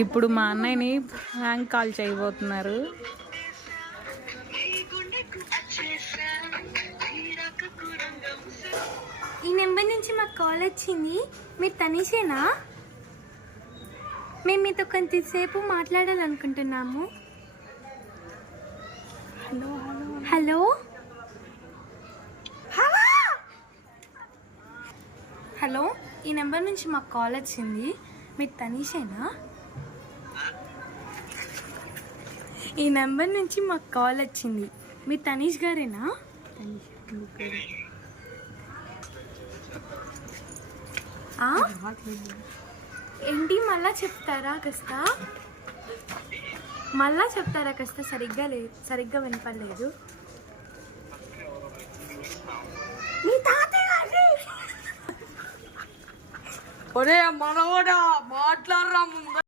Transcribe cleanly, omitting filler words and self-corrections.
ఇప్పుడు మా అన్నయ్యని ప్రాంక్ కాల్ చేయబోతున్నారు. ఈ నెంబర్ నుంచి మాకు కాల్ వచ్చింది. మీరు తనీషేనా? మేము మీతో కొంచెంసేపు మాట్లాడాలనుకుంటున్నాము. హలో హలో హలో హలో, ఈ నెంబర్ నుంచి మాకు కాల్ వచ్చింది. మీరు తనీషేనా? ఈ నెంబర్ నుంచి మాకు కాల్ వచ్చింది. మీరు తనీష్ గారేనా? ఏంటి మళ్ళా చెప్తారా కాస్త? సరిగ్గా వినపడలేదు. మీ తాతయ్య ఒరే మనవడా మాట్లాడరా ముందు.